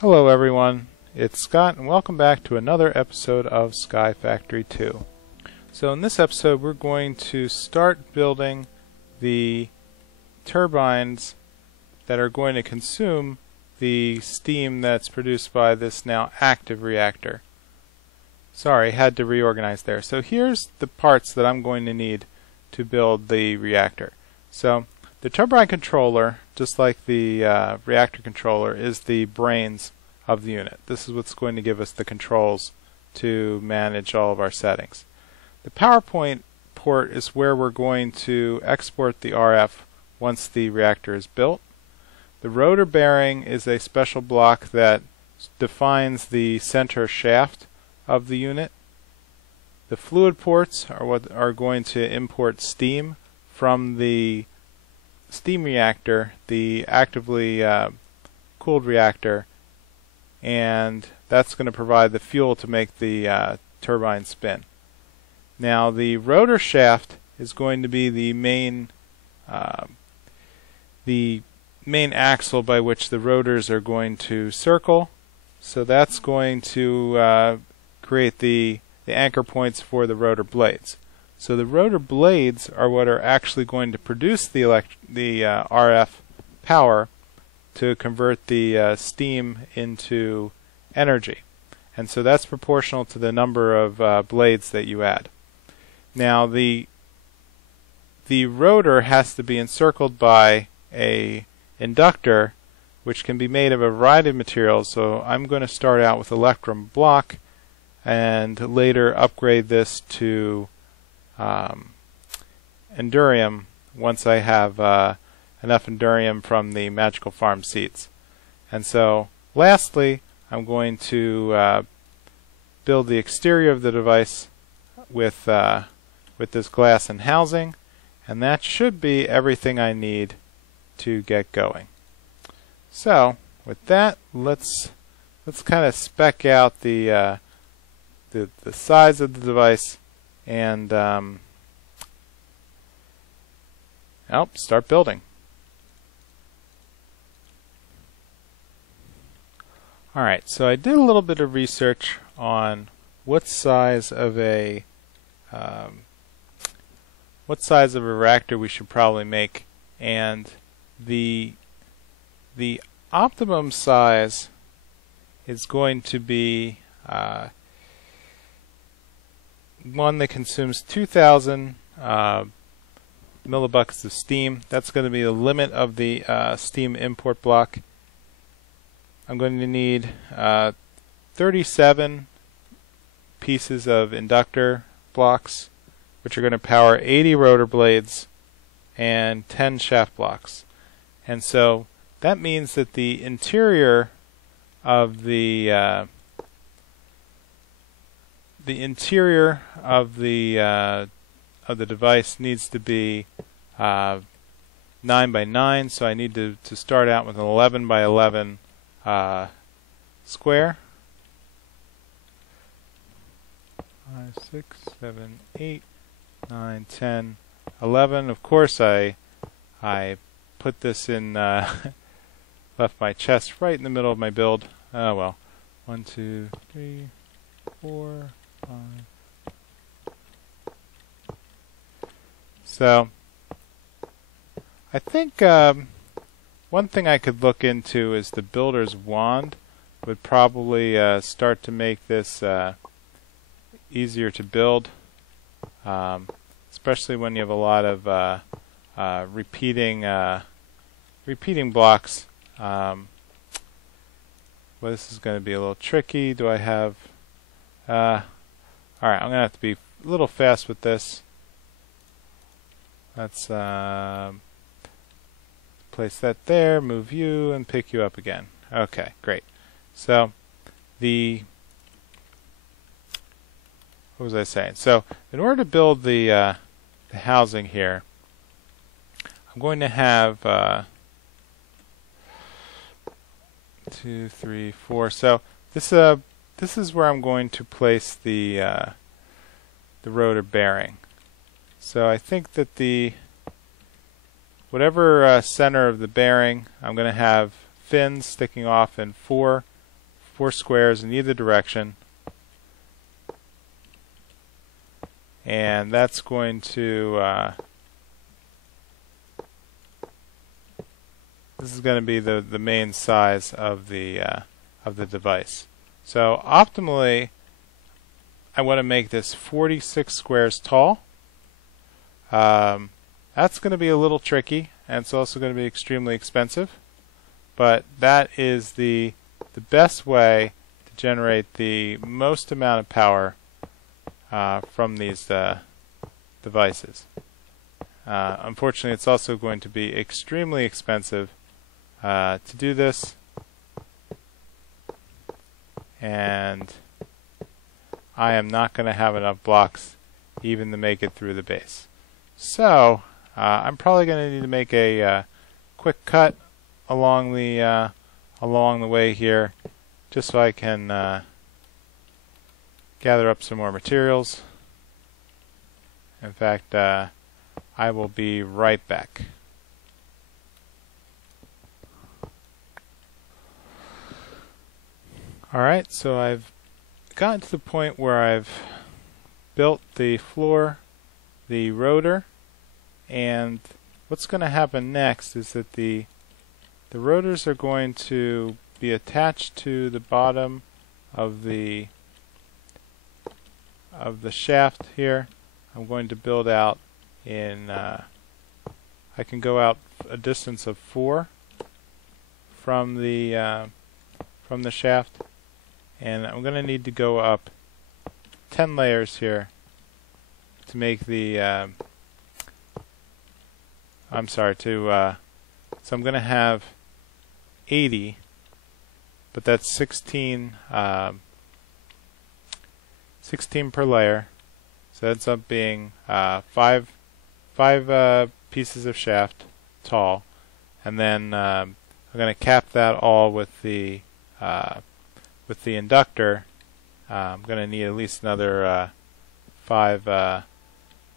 Hello everyone, it's Scott and welcome back to another episode of Sky Factory 2. So in this episode we're going to start building the turbines that are going to consume the steam that's produced by this now active reactor. Sorry, had to reorganize there. So here's the parts that I'm going to need to build the reactor. So the turbine controller, just like the reactor controller, is the brains of the unit. This is what's going to give us the controls to manage all of our settings. The PowerPoint port is where we're going to export the RF once the reactor is built. The rotor bearing is a special block that defines the center shaft of the unit. The fluid ports are what are going to import steam from the steam reactor, the actively cooled reactor, and that's going to provide the fuel to make the turbine spin. Now the rotor shaft is going to be the main axle by which the rotors are going to circle. So that's going to create the anchor points for the rotor blades. So the rotor blades are what are actually going to produce the RF power to convert the steam into energy. And so that's proportional to the number of blades that you add. Now the rotor has to be encircled by a inductor which can be made of a variety of materials. So I'm going to start out with Electrum block and later upgrade this to Endurium once I have enough Endurium from the Magical Farm seeds. And so lastly I'm going to build the exterior of the device with this glass and housing, and that should be everything I need to get going. So with that, let's kind of spec out the size of the device and start building. Alright, so I did a little bit of research on what size of a reactor we should probably make, and the optimum size is going to be one that consumes 2,000 millibuckets of steam. That's going to be the limit of the steam import block. I'm going to need 37 pieces of inductor blocks, which are going to power 80 rotor blades and 10 shaft blocks. And so that means that the interior of the device needs to be 9 by 9. So I need to start out with an 11 by 11 square. 5, 6, 7, 8, 9, 10, 11. Of course, I put this in, left my chest right in the middle of my build. Oh well. 1, 2, 3, 4, 5. So I think one thing I could look into is the builder's wand. Would probably start to make this easier to build, especially when you have a lot of repeating blocks. Well, this is going to be a little tricky. Do I have? All right, I'm going to have to be a little fast with this. Let's place that there, move you, and pick you up again. Okay, great. So what was I saying? So in order to build the housing here, I'm going to have 2, 3, 4. So this is where I'm going to place the rotor bearing. So I think that whatever center of the bearing, I'm going to have fins sticking off in 4 4 squares in either direction, and that's going to this is going to be the main size of the device. So optimally, I want to make this 46 squares tall. That's going to be a little tricky, and it's also going to be extremely expensive, but that is the best way to generate the most amount of power from these devices. Unfortunately, it's also going to be extremely expensive to do this, and I am not going to have enough blocks even to make it through the base. So I'm probably going to need to make a quick cut along the way here, just so I can gather up some more materials. In fact, I will be right back. Alright, so I've gotten to the point where I've built the floor, the rotor, and what's going to happen next is that the rotors are going to be attached to the bottom of the shaft here. I'm going to build out in I can go out a distance of 4 from the shaft, and I'm going to need to go up 10 layers here to make the so I'm going to have 80, but that's 16 per layer, so that's up being 5 pieces of shaft tall, and then I'm going to cap that all with the inductor. I'm going to need at least another 5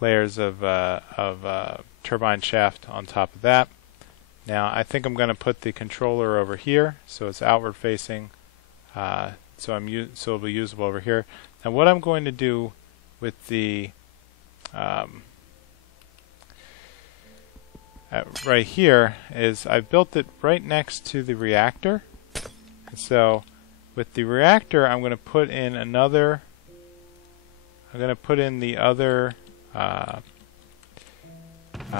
layers of turbine shaft on top of that. Now I think I'm going to put the controller over here, so it's outward facing, so it'll be usable over here. Now what I'm going to do with the right here is I've built it right next to the reactor. So with the reactor, I'm going to put in another. I'm going to put in the other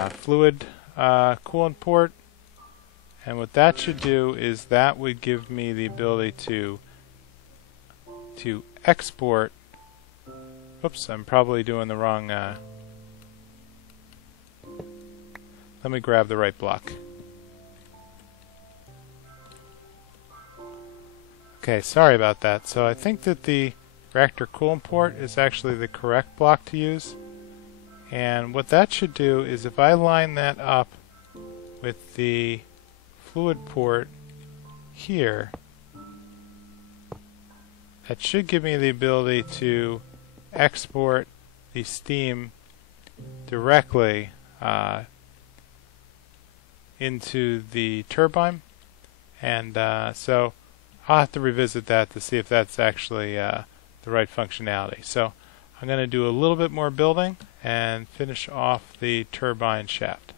fluid coolant port, and what that should do is that would give me the ability to export. Oops, I'm probably doing the wrong. Let me grab the right block. Okay, sorry about that. So I think that the reactor coolant port is actually the correct block to use. And what that should do is if I line that up with the fluid port here, that should give me the ability to export the steam directly into the turbine. And so I'll have to revisit that to see if that's actually the right functionality. So I'm going to do a little bit more building and finish off the turbine shaft.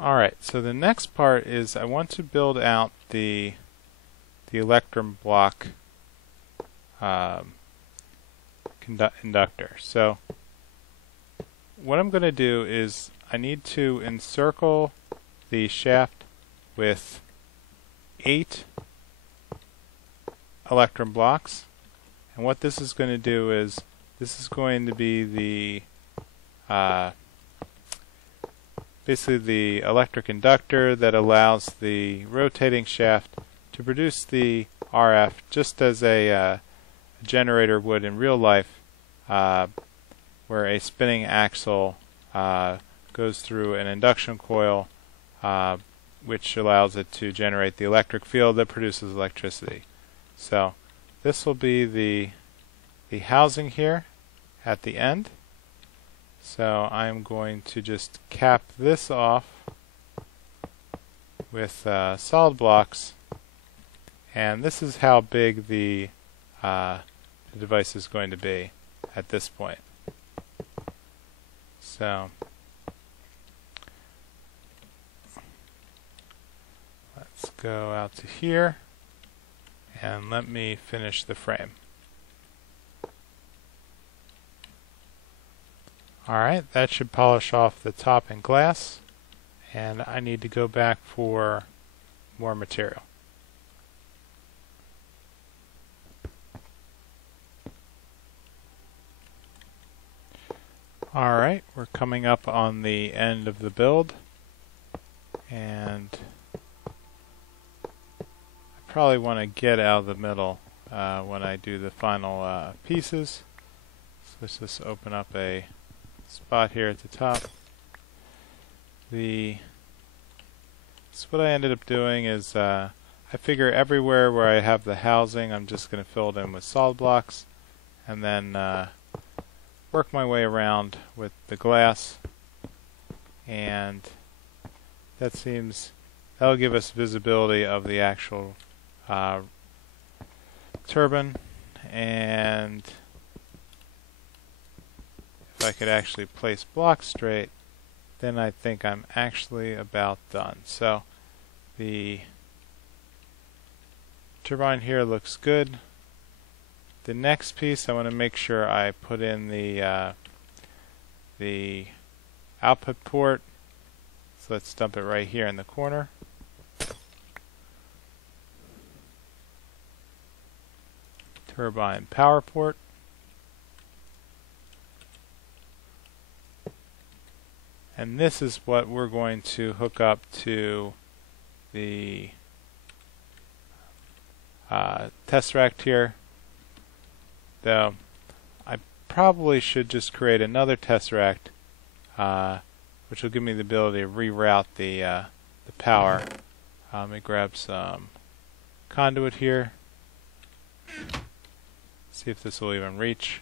Alright, so the next part is I want to build out the Electrum block inductor. So what I'm going to do is I need to encircle the shaft with 8 Electrum blocks, and what this is going to do is this is going to be the basically the electric inductor that allows the rotating shaft to produce the RF just as a generator would in real life, where a spinning axle goes through an induction coil, which allows it to generate the electric field that produces electricity. So this will be the housing here at the end. So I'm going to just cap this off with solid blocks, And this is how big the device is going to be at this point. So let's go out to here and let me finish the frame. Alright, that should polish off the top and glass, and I need to go back for more material. Alright, we're coming up on the end of the build, and I probably want to get out of the middle when I do the final pieces. So let's just open up a spot here at the top. So what I ended up doing is I figure everywhere where I have the housing, I'm just going to fill it in with solid blocks, and then work my way around with the glass, and that'll give us visibility of the actual turbine. And if I could actually place blocks straight, then I think I'm actually about done. So the turbine here looks good. The next piece, I want to make sure I put in the output port. So let's dump it right here in the corner. Turbine power port. And this is what we're going to hook up to the tesseract here. Though I probably should just create another tesseract, which will give me the ability to reroute the power. Let me grab some conduit here. See if this will even reach.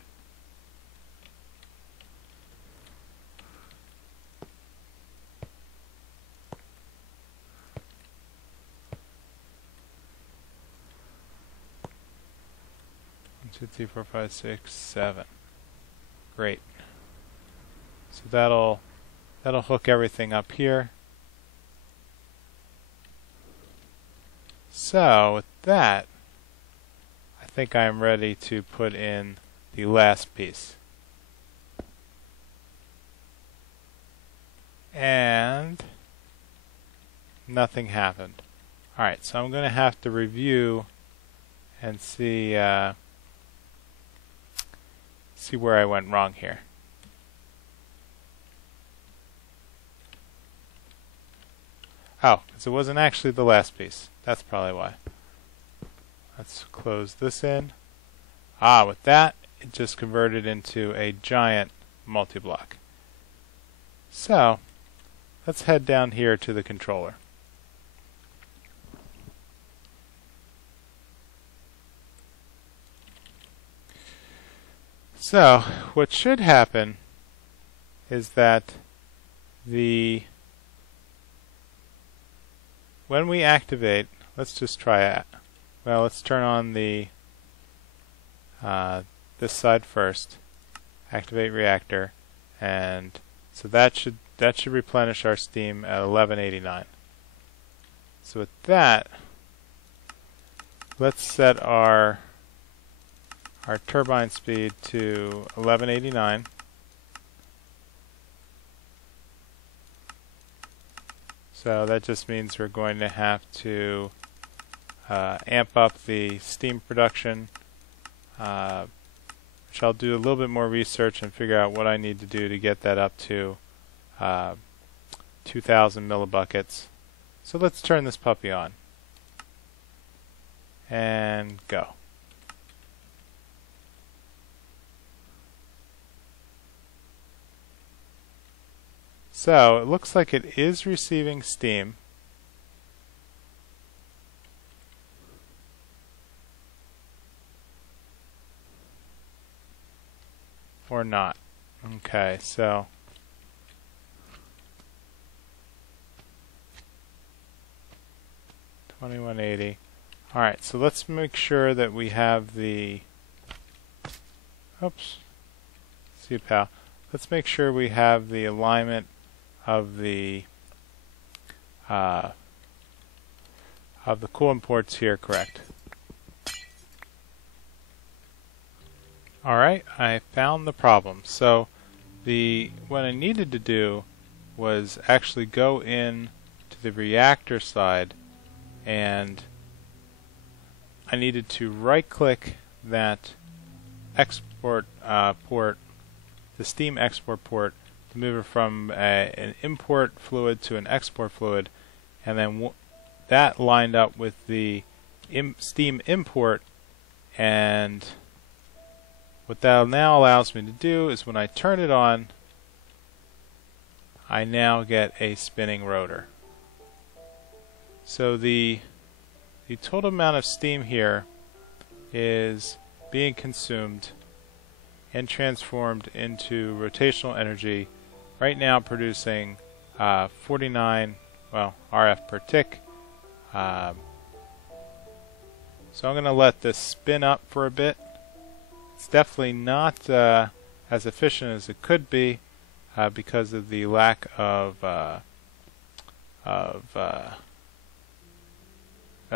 Two, three, four, five, six, 7. Great. So that'll hook everything up here. So with that, I think I'm ready to put in the last piece. And nothing happened. Alright, so I'm going to have to review and see where I went wrong here. Oh, because it wasn't actually the last piece. That's probably why. Let's close this in. With that, it just converted into a giant multi-block. So, let's head down here to the controller. So, what should happen is that when we activate, let's just try it. Well, let's turn on the this side first. Activate reactor, and so that should replenish our steam at 1189. So with that, let's set our turbine speed to 1189. So that just means we're going to have to amp up the steam production, which I'll do a little bit more research and figure out what I need to do to get that up to 2,000 millibuckets. So let's turn this puppy on and go. So it looks like it is receiving steam. Or not. Okay, so $21.80. Alright, so let's make sure that we have the... Oops. See, pal. Let's make sure we have the alignment of the coolant ports here correct. Alright, I found the problem. So what I needed to do was actually go in to the reactor side, and I needed to right click that export port, the steam export port, to move it from an import fluid to an export fluid, and then that lined up with the steam import. And what that now allows me to do is when I turn it on, I now get a spinning rotor. So the total amount of steam here is being consumed and transformed into rotational energy, right now producing 49 RF per tick. So I'm going to let this spin up for a bit. It's definitely not as efficient as it could be because of the lack of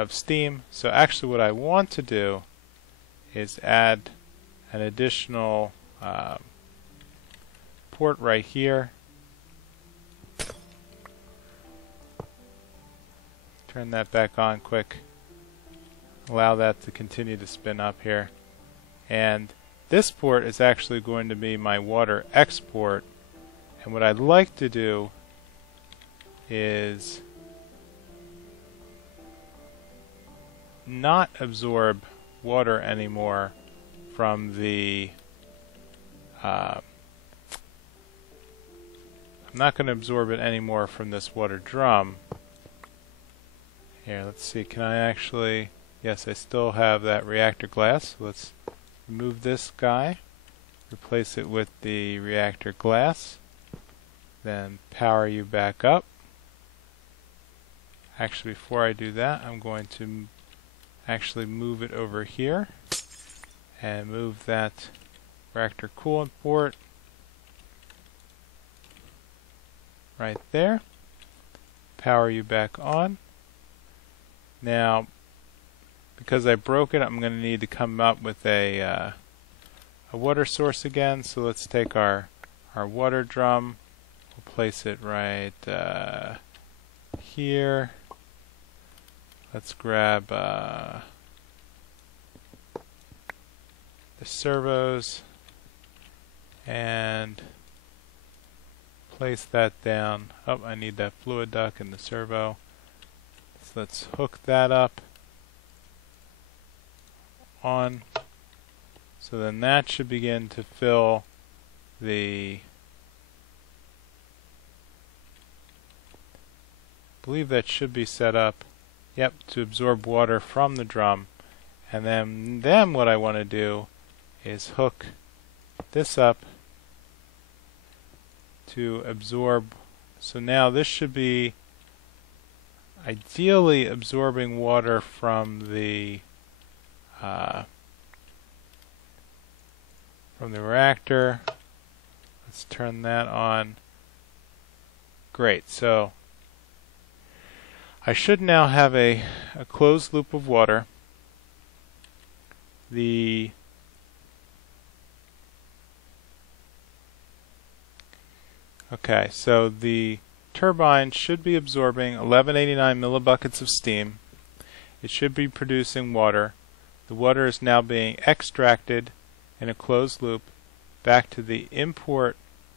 steam. So actually what I want to do is add an additional port right here. Turn that back on quick. Allow that to continue to spin up here. And this port is actually going to be my water export. And what I'd like to do is not absorb water anymore from the I'm not going to absorb it anymore from this water drum. Here, let's see, can I actually... Yes, I still have that reactor glass. Let's remove this guy, replace it with the reactor glass, then power you back up. Actually, before I do that, I'm going to actually move it over here and move that reactor coolant port right there. Power you back on. Now, because I broke it, I'm going to need to come up with a water source again. So let's take our water drum. We'll place it right here. Let's grab the servos and place that down. Oh, I need that fluid duct in the servo. So let's hook that up on. So then that should begin to fill the... I believe that should be set up, yep, to absorb water from the drum. And then what I want to do is hook this up to absorb. So now this should be ideally absorbing water from the reactor. Let's turn that on. Great. So I should now have a closed loop of water. Okay, so the turbine should be absorbing 1189 millibuckets of steam. It should be producing water. The water is now being extracted in a closed loop back to the import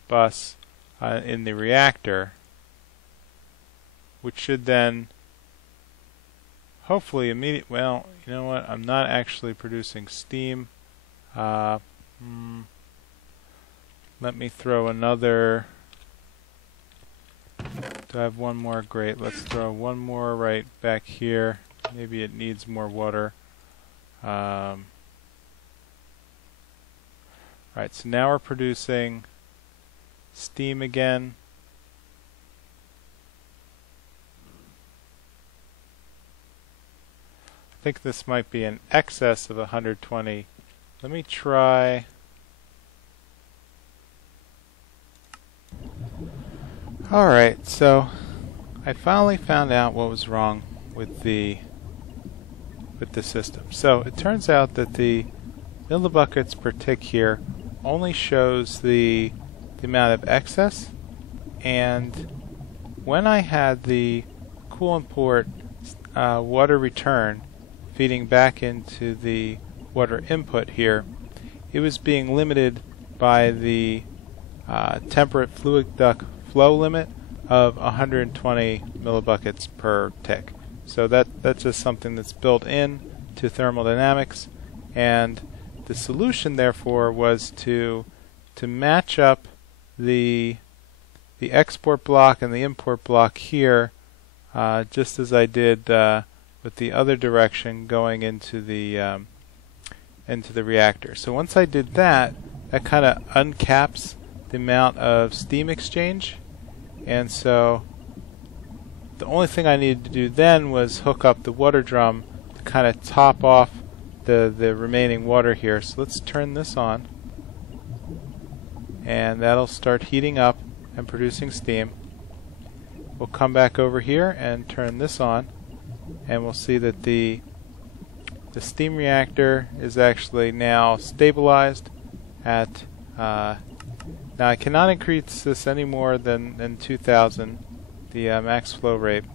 bus in the reactor, which should then hopefully immediately... Well, you know what? I'm not actually producing steam. Let me throw another... Do I have one more? Great. Let's throw one more right back here. Maybe it needs more water. Right, so now we're producing steam again. think this might be in excess of 120. Let me try. Alright, so I finally found out what was wrong with the system. So it turns out that the millibuckets per tick here only shows the amount of excess, and when I had the coolant port water return feeding back into the water input here, it was being limited by the temperate fluid duct flow limit of 120 millibuckets per tick. So that's just something that's built in to thermodynamics, and the solution therefore was to match up the export block and the import block here, just as I did with the other direction going into the reactor. So once I did that, that kind of uncaps the amount of steam exchange, and so the only thing I needed to do then was hook up the water drum to kind of top off the remaining water here. So let's turn this on, and that'll start heating up and producing steam. We'll come back over here and turn this on, and we'll see that the steam reactor is actually now stabilized at now I cannot increase this any more than 2,000, the max flow rate.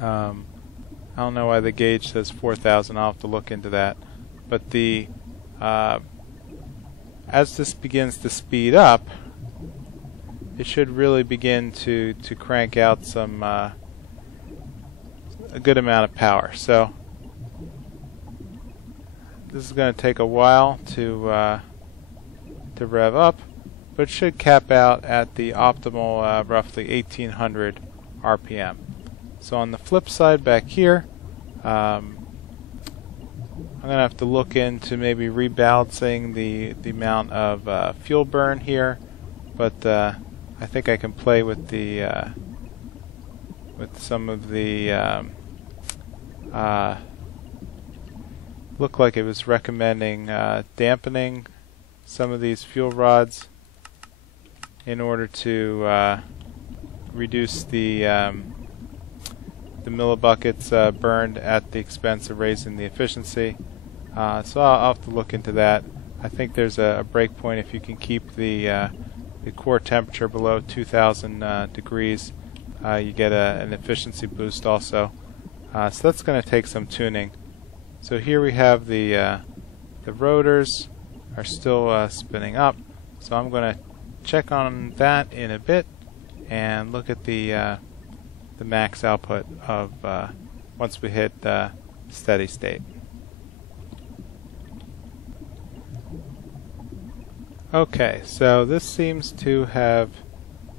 I don't know why the gauge says 4,000. I'll have to look into that. But the as this begins to speed up, it should really begin to crank out some a good amount of power. So this is going to take a while to rev up, but it should cap out at the optimal roughly 1800 RPM. So on the flip side back here, I'm going to have to look into maybe rebalancing the amount of fuel burn here, but I think I can play with the with some of the looked like it was recommending dampening some of these fuel rods in order to reduce the millibuckets burned at the expense of raising the efficiency. So I'll have to look into that. I think there's a break point if you can keep the core temperature below 2,000 degrees. You get an efficiency boost also. So that's going to take some tuning. So here we have the rotors are still spinning up. So I'm going to check on that in a bit and look at the max output of once we hit steady state. Okay, so this seems to have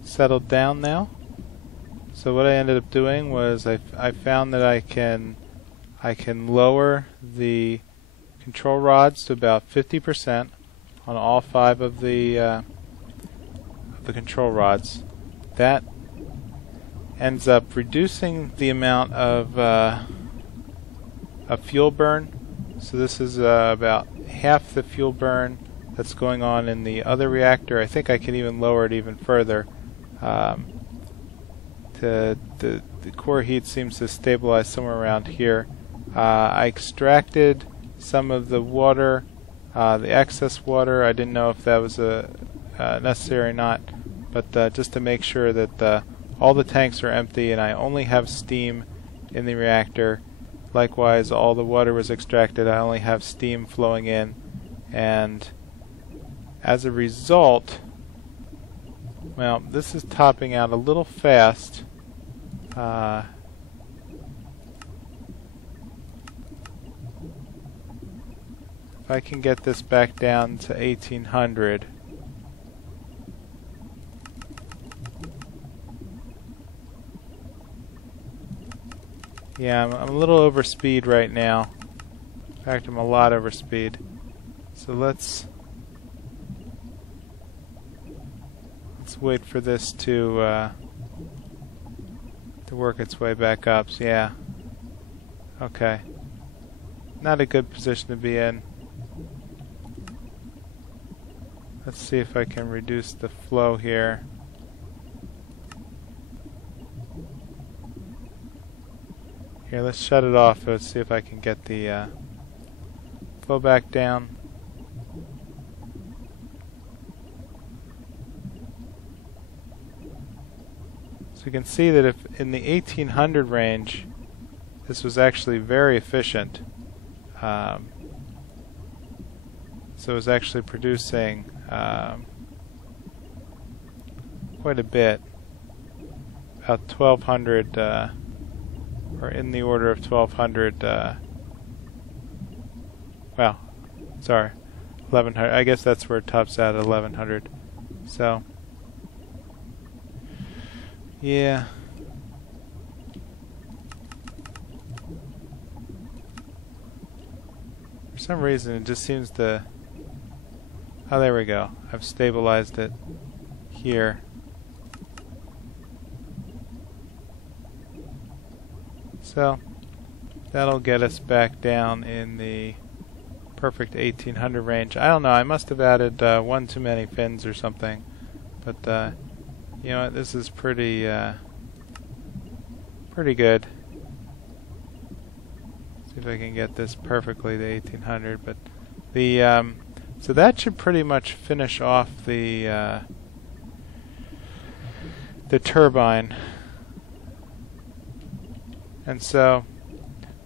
settled down now. So what I ended up doing was I found that I can lower the control rods to about 50% on all 5 of the control rods. That ends up reducing the amount of fuel burn. So this is about half the fuel burn that's going on in the other reactor. I think I can even lower it even further. The core heat seems to stabilize somewhere around here. I extracted some of the water, the excess water. I didn't know if that was necessary or not, but just to make sure that all the tanks are empty and I only have steam in the reactor. Likewise, all the water was extracted. I only have steam flowing in, and as a result, well, this is topping out a little fast. If I can get this back down to 1800. Yeah, I'm a little over speed right now. In fact, I'm a lot over speed. So let's wait for this to work its way back up. So yeah. Okay. not a good position to be in. Let's see if I can reduce the flow here. Here, let's shut it off. Let's see if I can get the flow back down. So you can see that if in the 1800 range, this was actually very efficient. So it was actually producing quite a bit, about 1200, or in the order of 1200, well, sorry, 1100. I guess that's where it tops out at 1100. So, yeah. For some reason it just seems to... Oh, there we go. I've stabilized it here. So that'll get us back down in the perfect 1800 range. I don't know, I must have added one too many fins or something, but you know what, this is pretty good. See if I can get this perfectly to 1800, but the so that should pretty much finish off the turbine. And so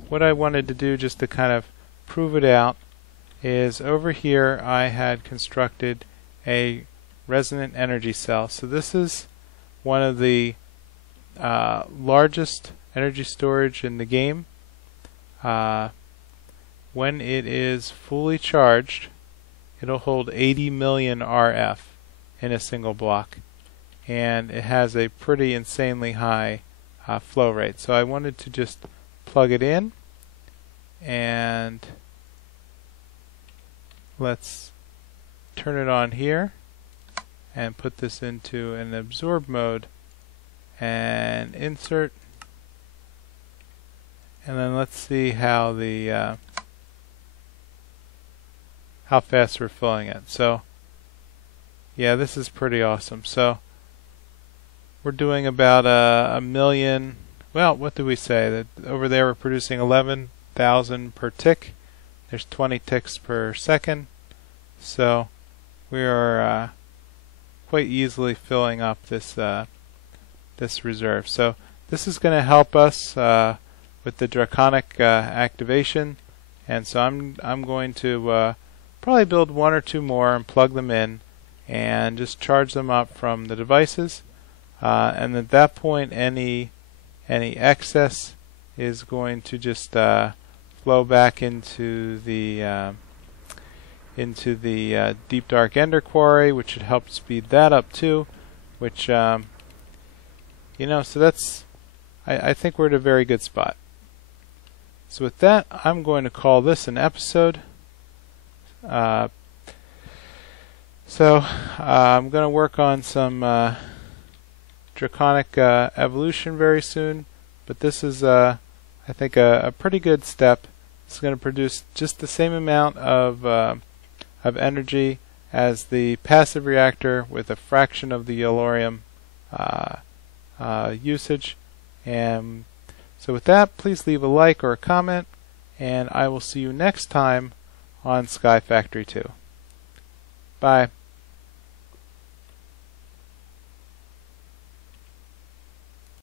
what I wanted to do, just to kind of prove it out, is over here I had constructed a resonant energy cell. So this is one of the largest energy storage in the game. When it is fully charged, it'll hold 80 million RF in a single block, and it has a pretty insanely high flow rate. So I wanted to just plug it in, and let's turn it on here and put this into an absorb mode and insert, and then let's see how the how fast we're filling it. So yeah, this is pretty awesome. So we're doing about a million. Well, what do we say? That over there we're producing 11,000 per tick. There's 20 ticks per second. So we are quite easily filling up this this reserve. So this is going to help us with the draconic activation. And so I'm going to probably build one or two more and plug them in and just charge them up from the devices. And at that point, any excess is going to just flow back into the deep dark ender quarry, which should help speed that up too. Which you know, so that's I think we're at a very good spot. So with that, I'm going to call this an episode. I'm going to work on some draconic evolution very soon, but this is I think a pretty good step. It's going to produce just the same amount of energy as the passive reactor with a fraction of the Electrum usage. And so with that, please leave a like or a comment, and I will see you next time on Sky Factory 2. Bye.